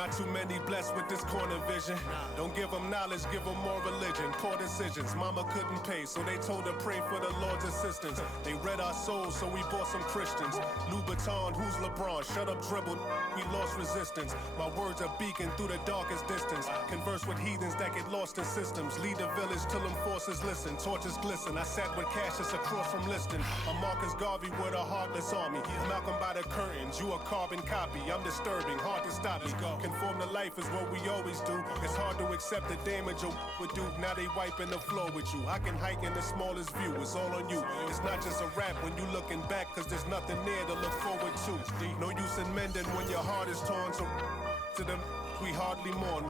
Not too many blessed with this corner vision. Don't give them knowledge, give them more religion. Poor decisions, mama couldn't pay, so they told her pray for the Lord's assistance. They read our souls, so we bought some Christians. Louboutin, who's LeBron? Shut up, dribble. We lost resistance. My words are beacon through the darkest distance. Converse with heathens that get lost in systems. Lead the village till them forces listen. Torches glisten. I sat with Cassius across from Liston. I'm Marcus Garvey with a heartless army. Malcolm by the curtains. You a carbon copy. I'm disturbing. Hard to stop me. Conform to life is what we always do. It's hard to accept the damage a would do. Now they wiping the floor with you. I can hike in the smallest view. It's all on you. It's not just a rap when you looking back, cause there's nothing there to look forward to. No use in mending when your heart is torn. So to them, we hardly mourn.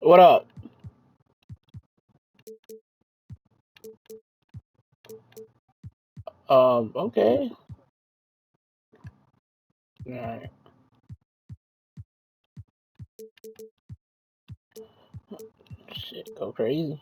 What up? Okay. Alright. Shit, go crazy.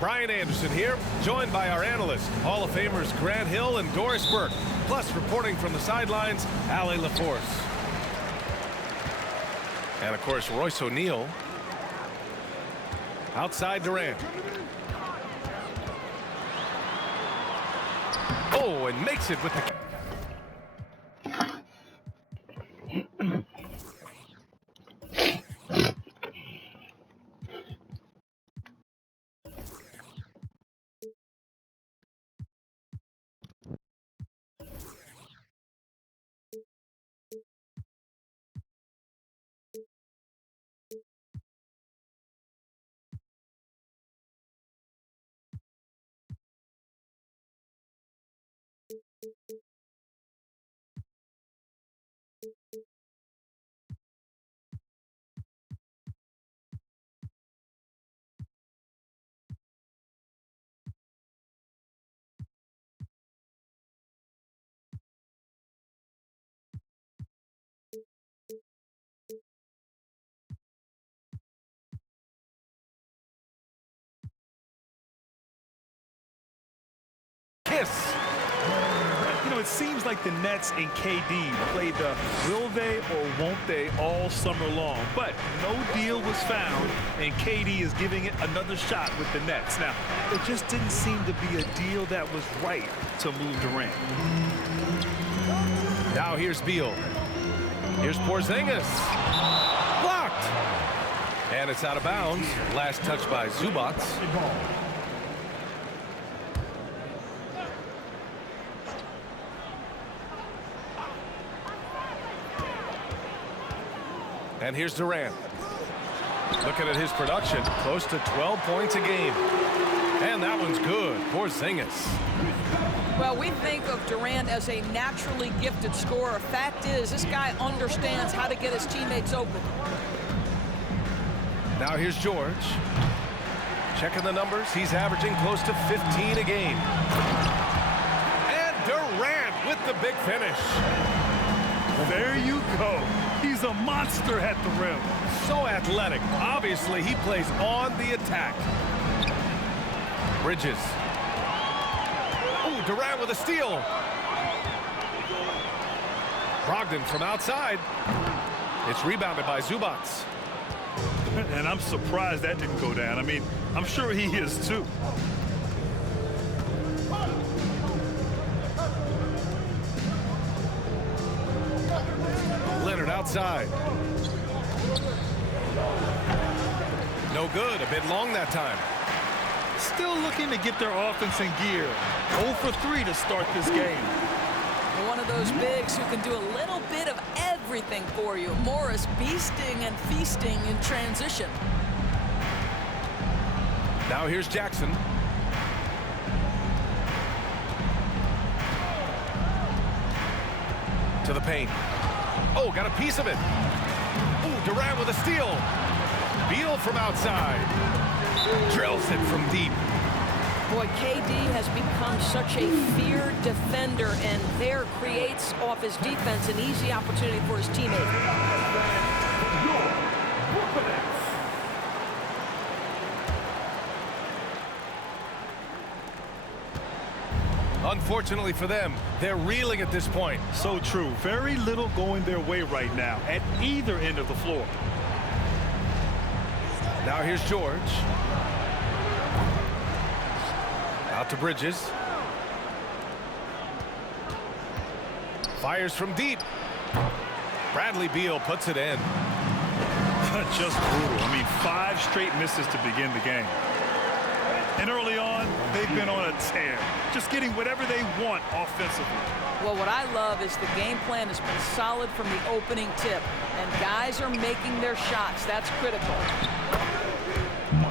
Brian Anderson here, joined by our analysts, Hall of Famers Grant Hill and Doris Burke, plus reporting from the sidelines, Allie LaForce. And of course, Royce O'Neal. Outside Durant. Oh, and makes it with the... kiss. You know, it seems like the Nets and KD played the will they or won't they all summer long, but no deal was found, and KD is giving it another shot with the Nets. Now, it just didn't seem to be a deal that was right to move Durant. Now here's Beal. Here's Porzingis. Blocked. And it's out of bounds. Last touch by Zubac. And here's Durant. Looking at his production, close to 12 points a game. And that one's good. Porzingis. Well, we think of Durant as a naturally gifted scorer. Fact is, this guy understands how to get his teammates open. Now here's George. Checking the numbers. He's averaging close to 15 a game. And Durant with the big finish. There you go. He's a monster at the rim. So athletic. Obviously, he plays on the attack. Bridges. Oh, Durant with a steal. Brogdon from outside. It's rebounded by Zubac. And I'm surprised that didn't go down. I mean, I'm sure he is too. Leonard outside. No good. A bit long that time. Still looking to get their offense in gear. 0 for 3 to start this game. One of those bigs who can do a little bit of everything for you. Morris beasting and feasting in transition. Now here's Jackson. To the paint. Oh, got a piece of it. Oh, Durant with a steal. Beal from outside. Drills it from deep. Boy, KD has become such a feared defender, and there creates off his defense an easy opportunity for his teammate. Unfortunately for them, they're reeling at this point. So true. Very little going their way right now at either end of the floor. Now here's George. Out to Bridges. Fires from deep. Bradley Beal puts it in. Just brutal. I mean, 5 straight misses to begin the game. And early on, they've been on a tear, just getting whatever they want offensively. Well, what I love is the game plan has been solid from the opening tip, and guys are making their shots. That's critical.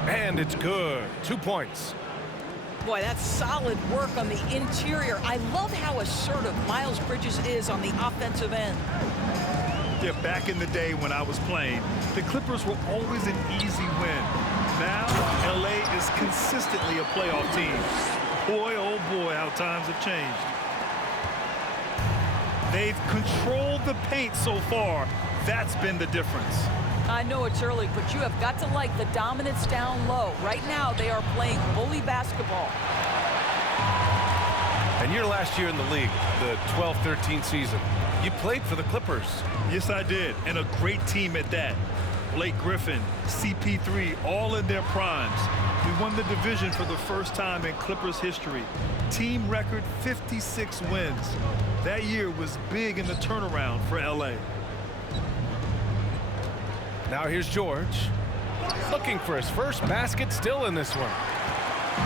And it's good. 2 points. Boy, that's solid work on the interior. I love how assertive Miles Bridges is on the offensive end. Yeah, back in the day when I was playing, the Clippers were always an easy win. Now, LA is consistently a playoff team. Boy, oh boy, how times have changed. They've controlled the paint so far. That's been the difference. I know it's early, but you have got to like the dominance down low. Right now, they are playing bully basketball. And your last year in the league, the 12-13 season, you played for the Clippers. Yes, I did, and a great team at that. Blake Griffin, CP3, all in their primes. We won the division for the first time in Clippers history. Team record 56 wins. That year was big in the turnaround for LA. Now here's George. Looking for his first basket, still in this one.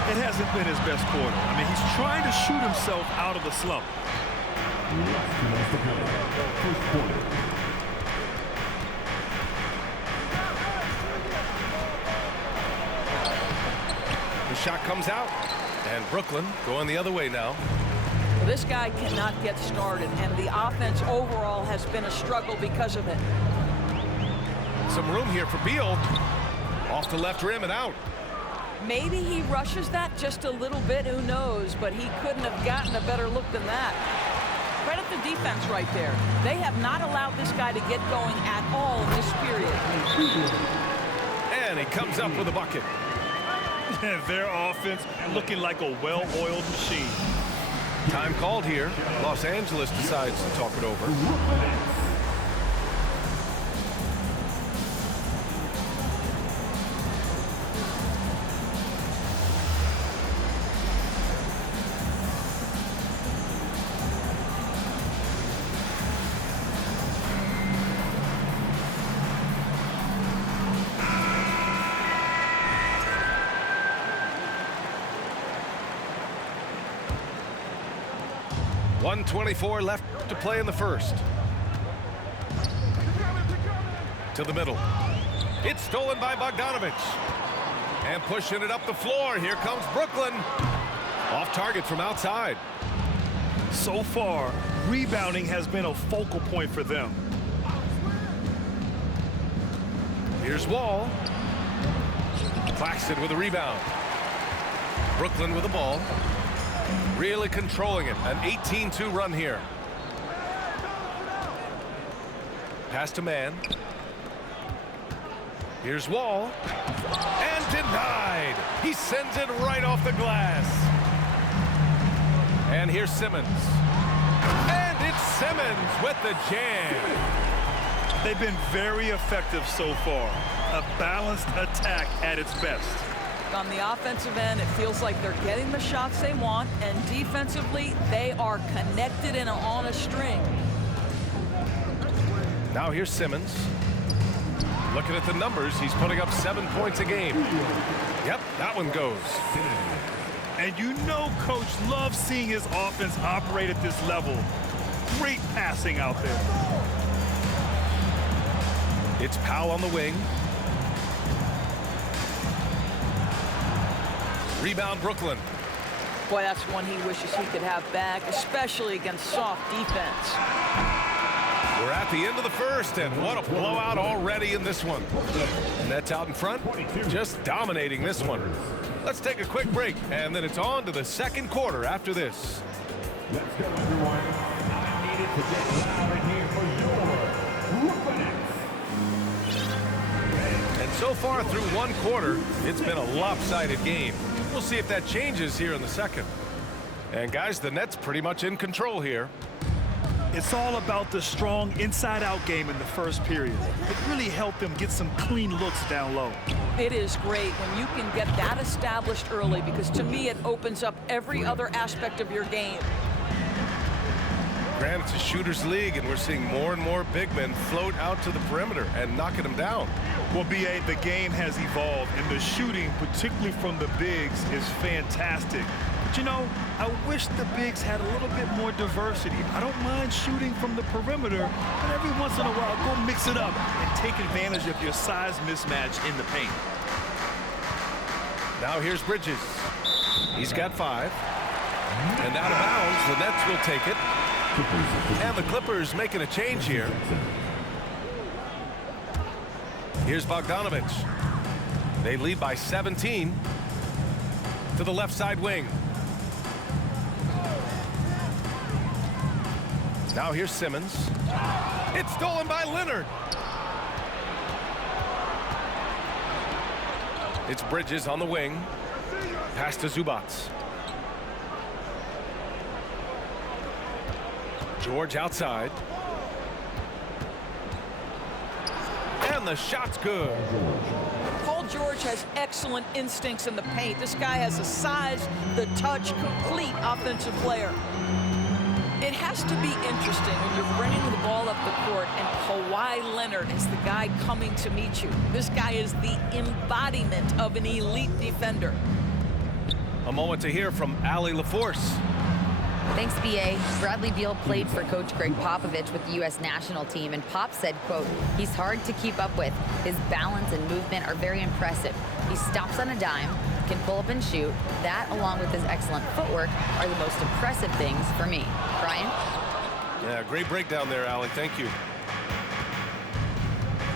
It hasn't been his best quarter. I mean, he's trying to shoot himself out of the slump. The shot comes out, and Brooklyn going the other way now. This guy cannot get started, and the offense overall has been a struggle because of it. Some room here for Beal. Off the left rim and out. Maybe he rushes that just a little bit, who knows, but he couldn't have gotten a better look than that. Credit the defense right there. They have not allowed this guy to get going at all in this period. And he comes up with a bucket. Their offense looking like a well-oiled machine. Time called here. Los Angeles decides to talk it over. 1:24 left to play in the first. To the middle. It's stolen by Bogdanovic. And pushing it up the floor. Here comes Brooklyn. Off target from outside. So far, rebounding has been a focal point for them. Here's Wall. Claxton with a rebound. Brooklyn with the ball. Really controlling it. An 18-2 run here. Pass to Mann. Here's Wall. And denied. He sends it right off the glass. And here's Simmons. And it's Simmons with the jam. They've been very effective so far. A balanced attack at its best. On the offensive end, it feels like they're getting the shots they want, and defensively, they are connected and on a string. Now here's Simmons. Looking at the numbers, he's putting up 7 points a game. Yep, that one goes. And you know Coach loves seeing his offense operate at this level. Great passing out there. It's Powell on the wing. Rebound Brooklyn. Boy, that's one he wishes he could have back, especially against soft defense. We're at the end of the first, and what a blowout already in this one. Nets out in front, just dominating this one. Let's take a quick break, and then it's on to the second quarter after this. Let's go, everyone. I needed to get louder here for your Brooklyn Nets. And so far through one quarter, it's been a lopsided game. We'll see if that changes here in the second. And guys, the Nets pretty much in control here. It's all about the strong inside-out game in the first period. It really helped them get some clean looks down low. It is great when you can get that established early, because to me it opens up every other aspect of your game. Grant, it's a shooter's league, and we're seeing more and more big men float out to the perimeter and knocking them down. Well, B.A., the game has evolved, and the shooting, particularly from the bigs, is fantastic. But, you know, I wish the bigs had a little bit more diversity. I don't mind shooting from the perimeter, but every once in a while, go mix it up and take advantage of your size mismatch in the paint. Now here's Bridges. He's got 5. And out of bounds, the Nets will take it. And the Clippers making a change here. Here's Bogdanovic. They lead by 17 to the left side wing. Now here's Simmons. It's stolen by Leonard. It's Bridges on the wing. Pass to Zubats. George outside. And the shot's good. Paul George has excellent instincts in the paint. This guy has the size, the touch, complete offensive player. It has to be interesting when you're bringing the ball up the court and Kawhi Leonard is the guy coming to meet you. This guy is the embodiment of an elite defender. A moment to hear from Allie LaForce. Thanks, B.A. Bradley Beal played for Coach Greg Popovich with the U.S. national team, and Pop said, quote, he's hard to keep up with. His balance and movement are very impressive. He stops on a dime, can pull up and shoot. That, along with his excellent footwork, are the most impressive things for me. Brian? Yeah, great breakdown there, Allie. Thank you.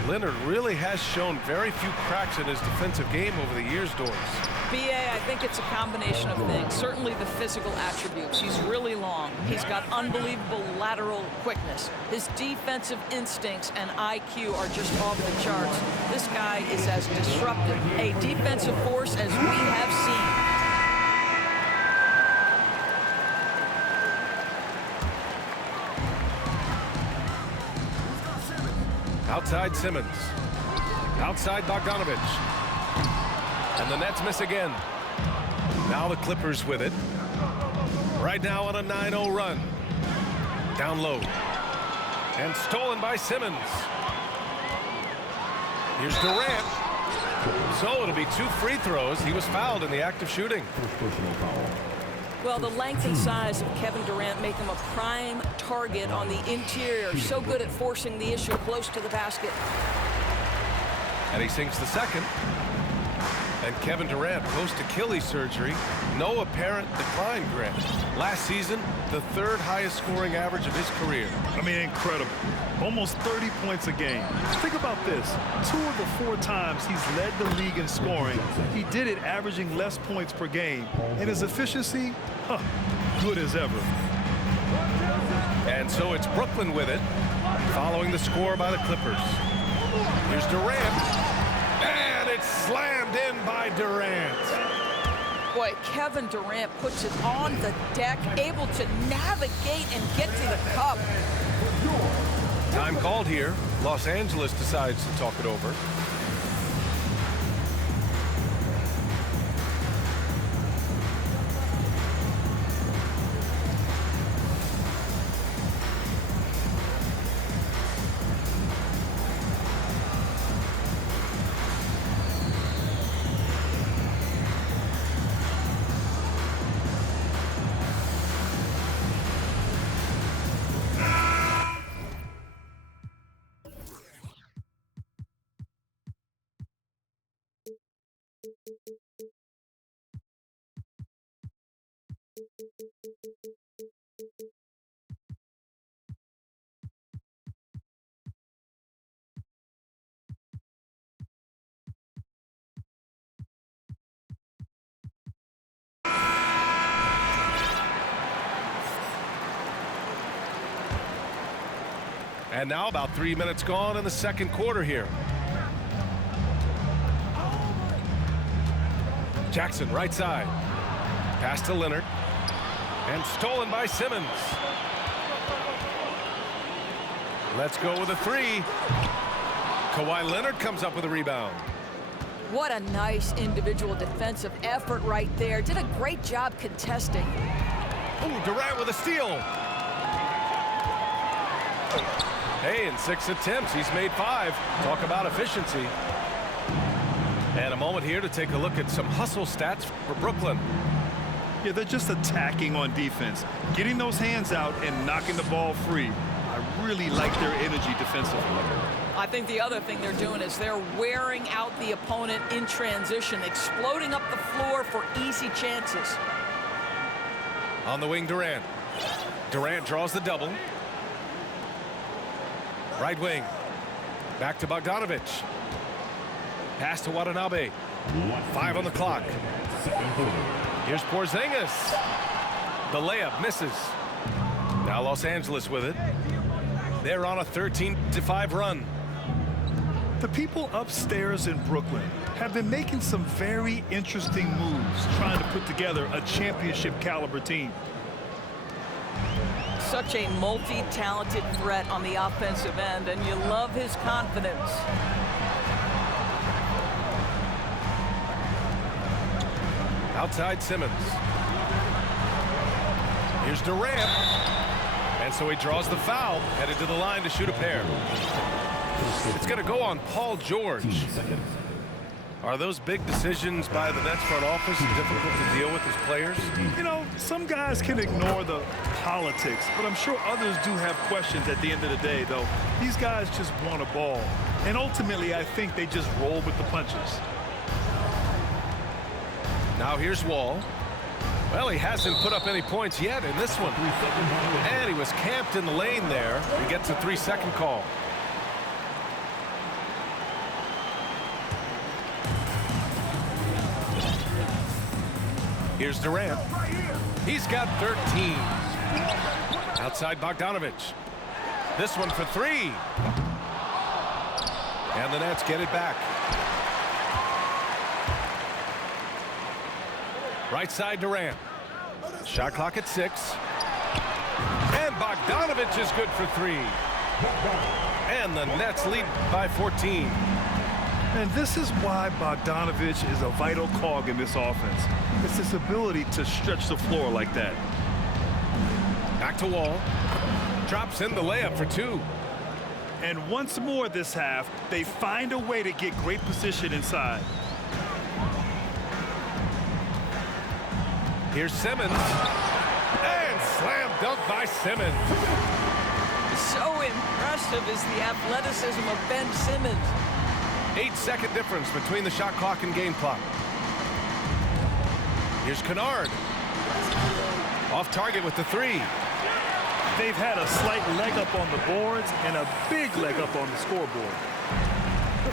Leonard really has shown very few cracks in his defensive game over the years, Doris. B.A., I think it's a combination of things. Certainly the physical attributes. He's really long. He's got unbelievable lateral quickness. His defensive instincts and IQ are just off the charts. This guy is as disruptive a defensive force as we have seen. Outside Simmons. Outside Bogdanovic. And the Nets miss again. Now the Clippers with it. Right now on a 9-0 run. Down low. And stolen by Simmons. Here's Durant. So it'll be 2 free throws. He was fouled in the act of shooting. Well, the length and size of Kevin Durant make him a prime target on the interior. So good at forcing the issue close to the basket. And he sinks the second. And Kevin Durant, post-Achilles surgery, no apparent decline, Grant. Last season, the third highest scoring average of his career. I mean, incredible. Almost 30 points a game. Think about this. 2 of the 4 times he's led the league in scoring, he did it averaging less points per game. And his efficiency, good as ever. And so it's Brooklyn with it, following the score by the Clippers. Here's Durant. And it's slammed in by Durant. Boy, Kevin Durant puts it on the deck, able to navigate and get to the cup. Time called here. Los Angeles decides to talk it over. And now about 3 minutes gone in the second quarter here. Jackson right side. Pass to Leonard. And stolen by Simmons. Let's go with a 3. Kawhi Leonard comes up with a rebound. What a nice individual defensive effort right there. Did a great job contesting. Ooh, Durant with a steal. Hey, in 6 attempts, he's made 5. Talk about efficiency. And a moment here to take a look at some hustle stats for Brooklyn. Yeah, they're just attacking on defense, getting those hands out and knocking the ball free. I really like their energy defensively. I think the other thing they're doing is they're wearing out the opponent in transition, exploding up the floor for easy chances. On the wing, Durant. Durant draws the double. Right wing. Back to Bogdanovich. Pass to Watanabe. 5 on the clock. Here's Porzingis. The layup misses. Now Los Angeles with it. They're on a 13-5 run. The people upstairs in Brooklyn have been making some very interesting moves, trying to put together a championship caliber team. Such a multi-talented threat on the offensive end, and you love his confidence. Outside Simmons. Here's Durant. And so he draws the foul, headed to the line to shoot a pair. It's going to go on Paul George. Are those big decisions by the Nets front office difficult to deal with as players? You know, some guys can ignore the politics, but I'm sure others do have questions at the end of the day, though. These guys just want a ball. And ultimately, I think they just roll with the punches. Now here's Wall. Well, he hasn't put up any points yet in this one. And he was camped in the lane there. He gets a 3-second call. Here's Durant. He's got 13. Outside Bogdanovich. This one for 3. And the Nets get it back. Right side Durant. Shot clock at 6. And Bogdanovich is good for 3. And the Nets lead by 14. And this is why Bogdanovich is a vital cog in this offense. It's his ability to stretch the floor like that. Back to Wall. Drops in the layup for 2. And once more this half, they find a way to get great position inside. Here's Simmons. And slam dunk by Simmons. So impressive is the athleticism of Ben Simmons. 8-second difference between the shot clock and game clock. Here's Kennard. Off target with the three. They've had a slight leg up on the boards and a big leg up on the scoreboard.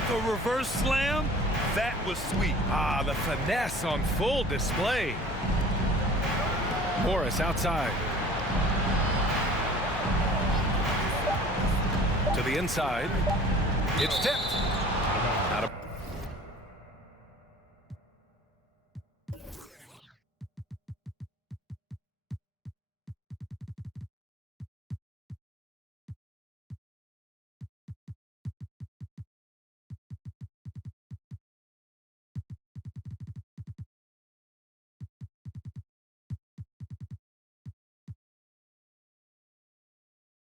The reverse slam, that was sweet. Ah, the finesse on full display. Morris outside. To the inside. It's tipped. Out of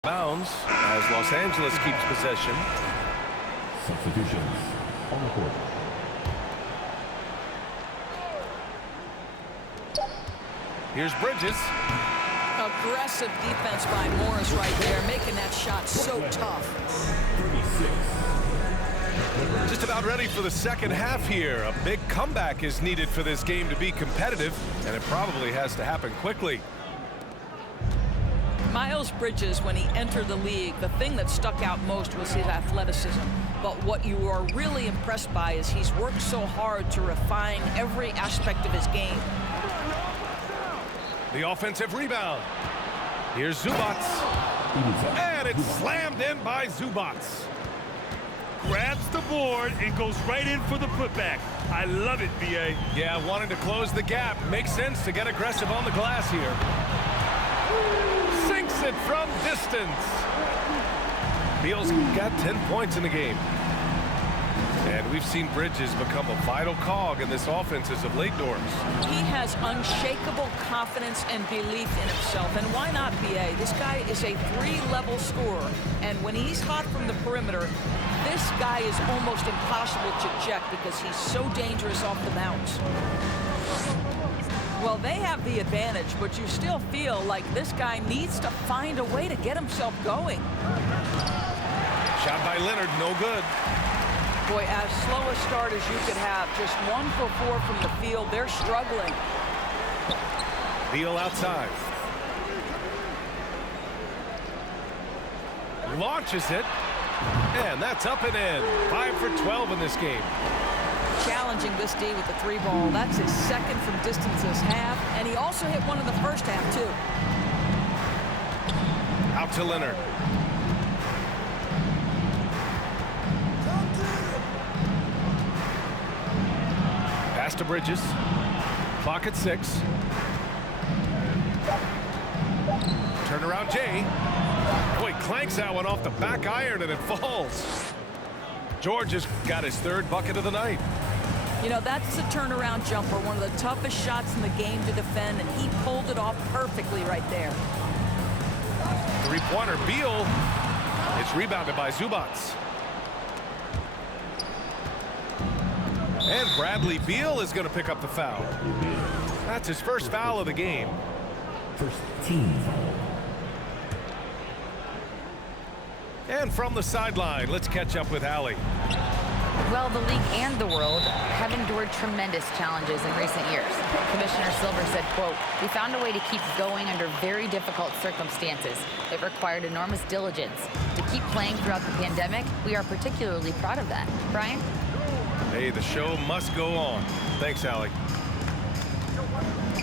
bounds as Los Angeles keeps possession. Substitutions on the court. Here's Bridges. Aggressive defense by Morris right there, making that shot so tough. 36. Just about ready for the second half here. A big comeback is needed for this game to be competitive, and it probably has to happen quickly. Miles Bridges, when he entered the league, the thing that stuck out most was his athleticism. But what you are really impressed by is he's worked so hard to refine every aspect of his game. The offensive rebound. Here's Zubats. And it's slammed in by Zubats. Grabs the board and goes right in for the putback. I love it, B.A. Yeah, wanting to close the gap. Makes sense to get aggressive on the glass here. Sinks it from distance. Beal's got 10 points in the game. And we've seen Bridges become a vital cog in this offense as of late, Doris. He has unshakable confidence and belief in himself. And why not, B.A.? This guy is a three-level scorer. And when he's hot from the perimeter, this guy is almost impossible to check because he's so dangerous off the bounce. Well, they have the advantage, but you still feel like this guy needs to find a way to get himself going. Shot by Leonard, no good. Boy, as slow a start as you could have, just 1 for 4 from the field. They're struggling. Beal outside. Launches it. And that's up and in. 5 for 12 in this game. Challenging this D with the 3 ball. That's his second from distance this half. And he also hit one in the first half, too. Out to Leonard. Pass to Bridges. Clock at 6. Turnaround Jay. Boy, clanks that one off the back iron and it falls. George has got his 3rd bucket of the night. You know, that's a turnaround jumper, one of the toughest shots in the game to defend, and he pulled it off perfectly right there. 3-pointer, Beal. It's rebounded by Zubats. And Bradley Beal is going to pick up the foul. That's his first foul of the game. First team foul. And from the sideline, let's catch up with Allie. Well, the league and the world have endured tremendous challenges in recent years. Commissioner Silver said, quote, "We found a way to keep going under very difficult circumstances. It required enormous diligence. To keep playing throughout the pandemic, we are particularly proud of that." Brian? Hey, the show must go on. Thanks, Allie.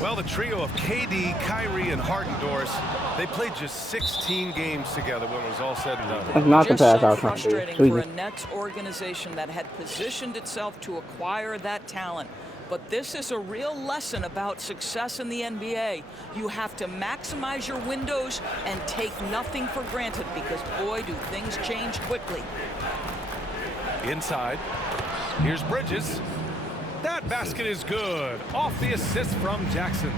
Well, the trio of KD, Kyrie, and Harden, Doris, they played just 16 games together when it was all said and done. That's not the Just pass I so was trying to do. frustrating for a Jesus. Nets organization that had positioned itself to acquire that talent. But this is a real lesson about success in the NBA. You have to maximize your windows and take nothing for granted because, boy, do things change quickly. Inside, here's Bridges. That basket is good. Off the assist from Jackson.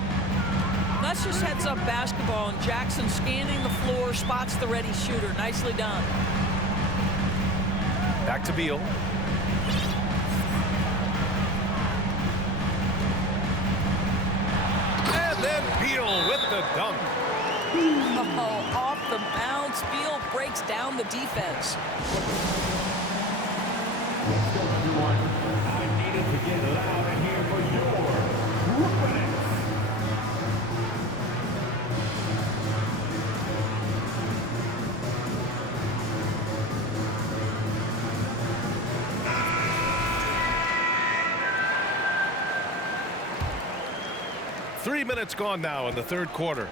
That's just heads-up basketball, and Jackson scanning the floor, spots the ready shooter. Nicely done. Back to Beal. And Beal with the dunk. Oh, off the bounce. Beal breaks down the defense. Let's go, everyone. I needed to get loud in here for your Brooklyn Nets. Three minutes gone now in the third quarter.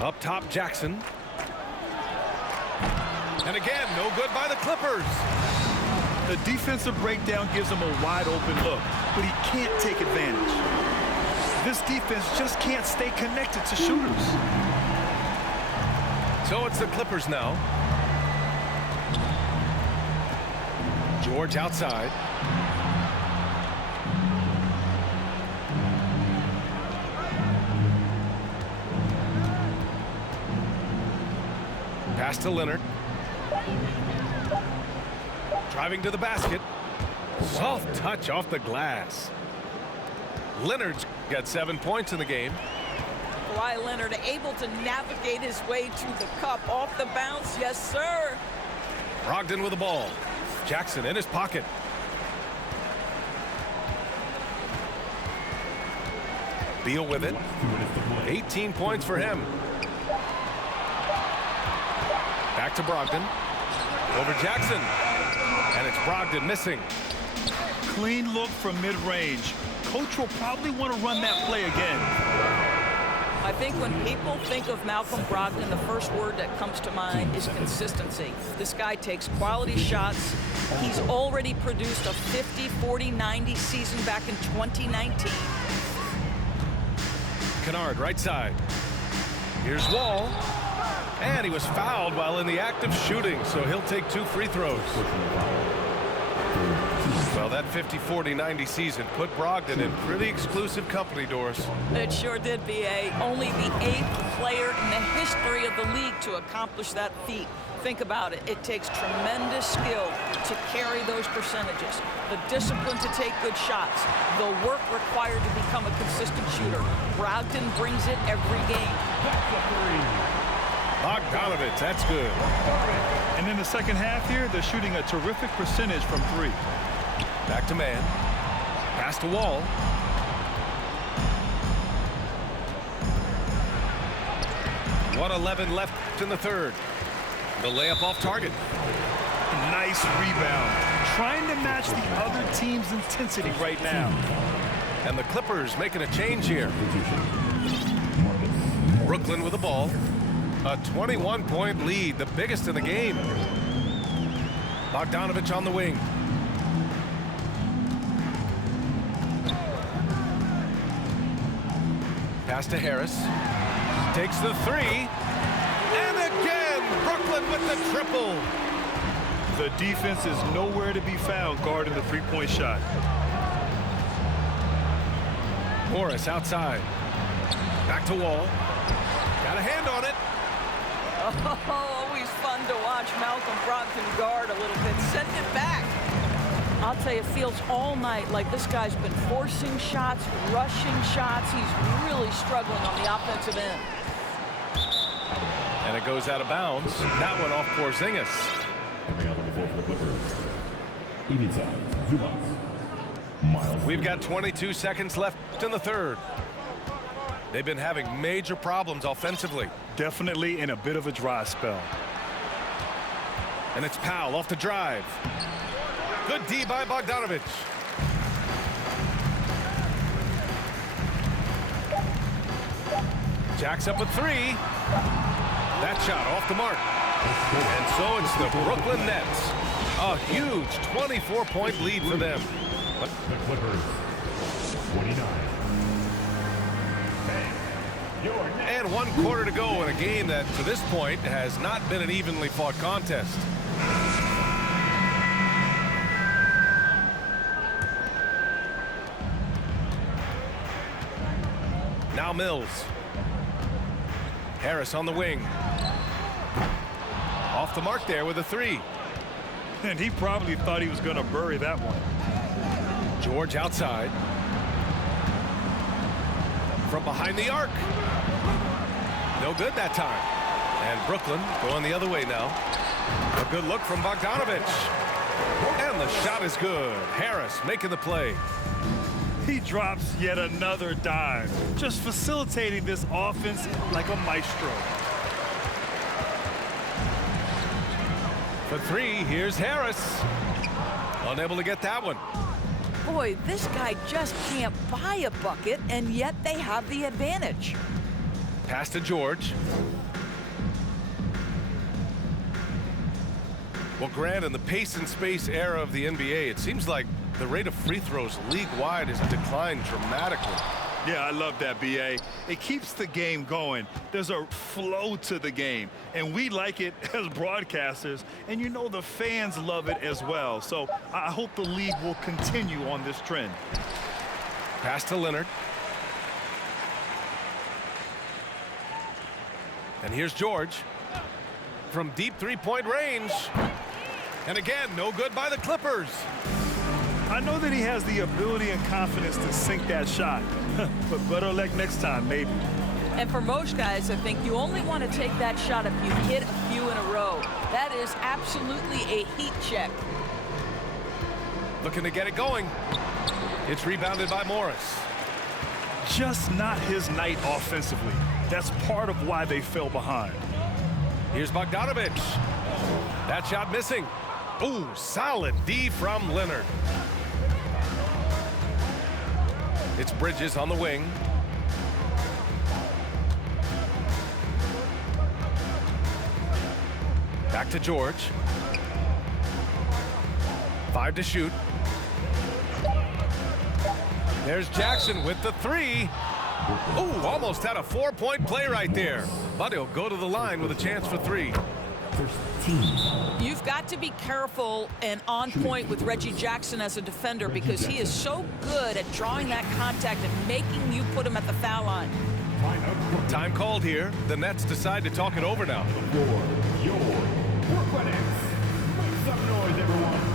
Up top, Jackson. And again, no good by the Clippers. The defensive breakdown gives him a wide open look, but he can't take advantage. This defense just can't stay connected to shooters. So it's the Clippers now. George outside. Pass to Leonard. Driving to the basket. Soft touch off the glass. Leonard's got 7 points in the game. Kawhi Leonard able to navigate his way to the cup. Off the bounce, yes, sir. Brogdon with the ball. Jackson in his pocket. Beal with it. 18 points for him. Back to Brogdon. Over Jackson. And it's Brogdon missing. Clean look from mid-range. Coach will probably want to run that play again. I think when people think of Malcolm Brogdon, the first word that comes to mind is consistency. This guy takes quality shots. He's already produced a 50, 40, 90 season back in 2019. Kennard right side. Here's Wall. And he was fouled while in the act of shooting, so he'll take 2 free throws. Well, that 50, 40, 90 season put Brogdon in pretty exclusive company, Doris. It sure did, B.A. Only the 8th player in the history of the league to accomplish that feat. Think about it. It takes tremendous skill to carry those percentages. The discipline to take good shots. The work required to become a consistent shooter. Brogdon brings it every game. Bogdanovich, that's good. And in the second half here, they're shooting a terrific percentage from 3. Back to man. Pass to Wall. .111 left in the third. The layup off target. Nice rebound. Trying to match the other team's intensity right now. And the Clippers making a change here. Brooklyn with the ball. A 21-point lead, the biggest in the game. Bogdanovich on the wing. Pass to Harris. Takes the 3. And again, Brooklyn with the triple. The defense is nowhere to be found guarding the three-point shot. Morris outside. Back to Wall. Got a hand on it. Oh, always fun to watch Malcolm Brogdon guard a little bit. Send it back. I'll tell you, it feels all night like this guy's been forcing shots, rushing shots. He's really struggling on the offensive end. And it goes out of bounds. That one off Porzingis. Coming out on the floor for the Clippers. Ivica Zubac. Miles. We've got 22 seconds left in the third. They've been having major problems offensively. Definitely in a bit of a dry spell. And it's Powell off the drive. Good D by Bogdanovich. Jacks up with 3. That shot off the mark. And so it's the Brooklyn Nets. A huge 24-point lead for them. The Clippers. 29. And 1 quarter to go in a game that, to this point, has not been an evenly fought contest. Now Mills. Harris on the wing. Off the mark there with a 3. And he probably thought he was going to bury that one. George outside. from behind the arc. No good that time. And Brooklyn going the other way now. A good look from Bogdanovich. And the shot is good. Harris making the play. He drops yet another dime, just facilitating this offense like a maestro. For three, here's Harris. Unable to get that one. Boy, this guy just can't buy a bucket, and yet they have the advantage. Pass to George. Well, Grant, in the pace and space era of the NBA, it seems like the rate of free throws league-wide has declined dramatically. Yeah, I love that, B.A. It keeps the game going. There's a flow to the game, and we like it as broadcasters, and you know the fans love it as well. So I hope the league will continue on this trend. Pass to Leonard. And here's George from deep three-point range. And again, no good by the Clippers. I know that he has the ability and confidence to sink that shot, but better luck next time, maybe. And for most guys, I think you only want to take that shot if you hit a few in a row. That is absolutely a heat check. Looking to get it going. It's rebounded by Morris. Just not his night offensively. That's part of why they fell behind. Here's Bogdanovich. That shot missing. Ooh, solid D from Leonard. It's Bridges on the wing. Back to George. 5 to shoot. There's Jackson with the three. Ooh, almost had a 4-point play right there. But he'll go to the line with a chance for three. You've got to be careful and on point with Reggie Jackson as a defender because he is so good at drawing that contact and making you put him at the foul line. Time called here. The Nets decide to talk it over now. Your Brooklyn Nets. Make some noise, everyone.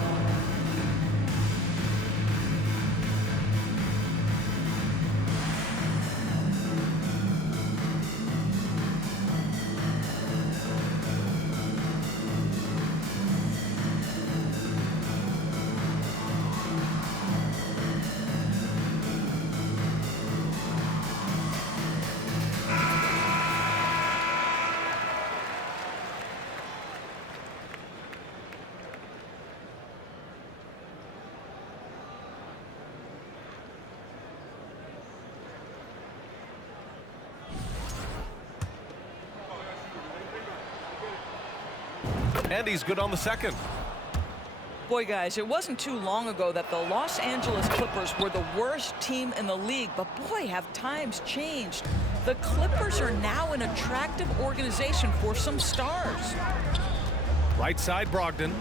And he's good on the second. Boy, guys, it wasn't too long ago that the Los Angeles Clippers were the worst team in the league, but boy, have times changed. The Clippers are now an attractive organization for some stars. Right side, Brogdon.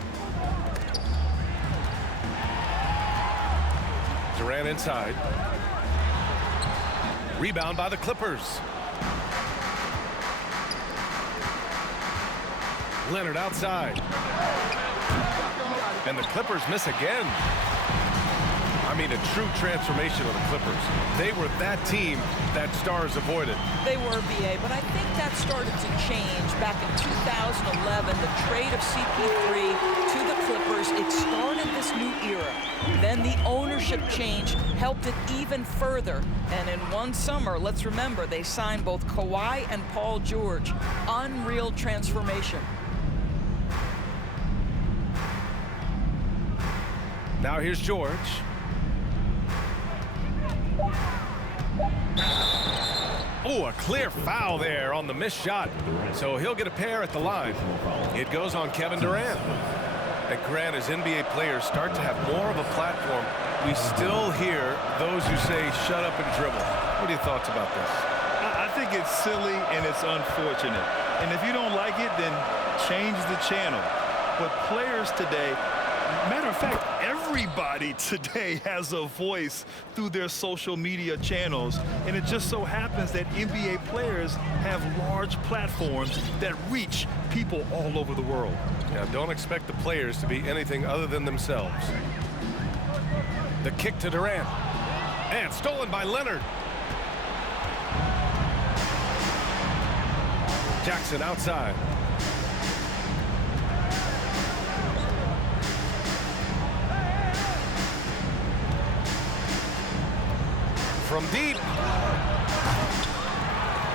Durant inside. Rebound by the Clippers. Leonard outside. And the Clippers miss again. I mean, a true transformation of the Clippers. They were that team that stars avoided. They were, B.A., but I think that started to change back in 2011. The trade of CP3 to the Clippers, it started this new era. Then the ownership change helped it even further. And in one summer, let's remember, they signed both Kawhi and Paul George. Unreal transformation. Now here's George. Oh, a clear foul there on the missed shot. So he'll get a pair at the line. It goes on Kevin Durant. And Grant, as NBA players start to have more of a platform, we still hear those who say, shut up and dribble. What are your thoughts about this? I think it's silly and it's unfortunate. And if you don't like it, then change the channel. But players today, matter of fact, everybody today has a voice through their social media channels, and it just so happens that NBA players have large platforms that reach people all over the world. Yeah, don't expect the players to be anything other than themselves. The kick to Durant. And stolen by Leonard. Jackson outside. From deep.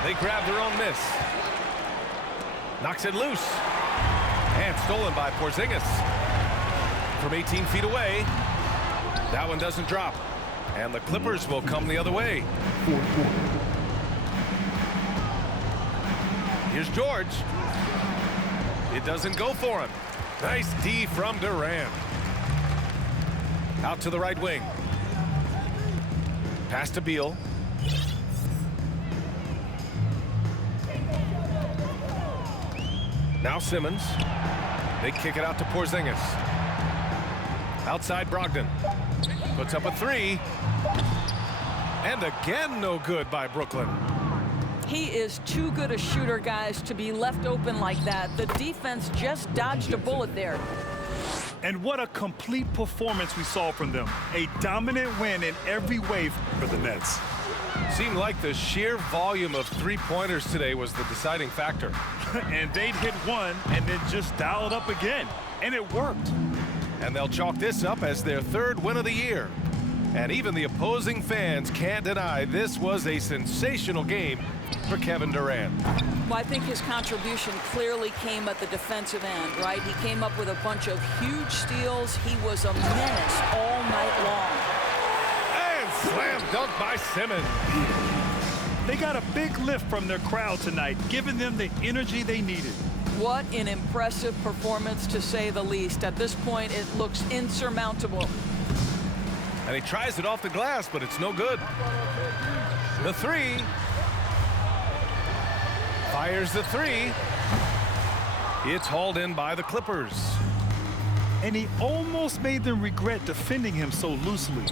They grab their own miss. Knocks it loose. And stolen by Porzingis. From 18 feet away. That one doesn't drop. And the Clippers will come the other way. Here's George. It doesn't go for him. Nice D from Durant. Out to the right wing. Pass to Beal. Now Simmons. They kick it out to Porzingis. Outside Brogdon. Puts up a three. And again, no good by Brooklyn. He is too good a shooter, guys, to be left open like that. The defense just dodged a bullet there. And what a complete performance we saw from them. A dominant win in every way for the Nets. Seemed like the sheer volume of three-pointers today was the deciding factor. And they'd hit one and then just dial it up again. And it worked. And they'll chalk this up as their third win of the year. And even the opposing fans can't deny this was a sensational game for Kevin Durant. Well, I think his contribution clearly came at the defensive end, right? He came up with a bunch of huge steals. He was a menace all night long. And slam dunk by Simmons. They got a big lift from their crowd tonight, giving them the energy they needed. What an impressive performance, to say the least. At this point, it looks insurmountable. And he tries it off the glass, but it's no good. The three. Fires the three. It's hauled in by the Clippers. And he almost made them regret defending him so loosely.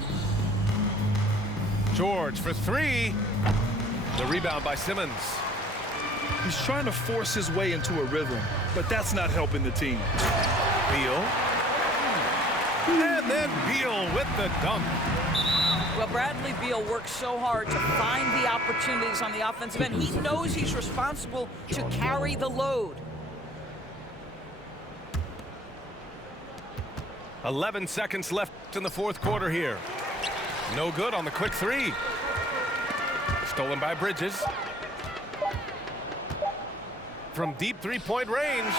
George for three. The rebound by Simmons. He's trying to force his way into a rhythm, but that's not helping the team. Beal. And then Beal with the dunk. Well, Bradley Beal works so hard to find the opportunities on the offensive end. He knows he's responsible to carry the load. 11 seconds left in the fourth quarter here. No good on the quick three. Stolen by Bridges. From deep three-point range.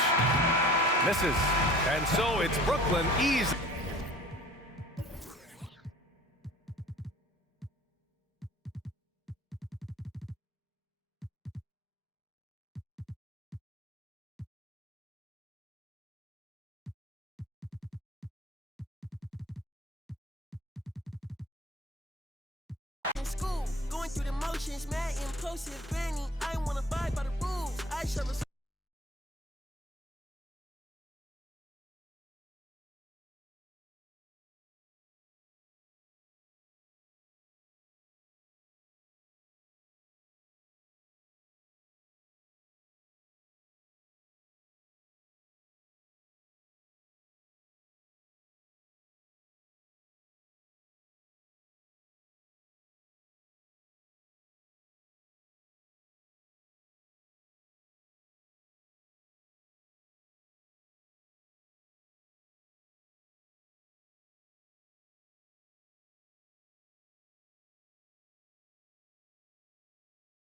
Misses. And so it's Brooklyn easy. In school, going through the motions, mad impulsive, granny. I wanna abide by the rules. I shall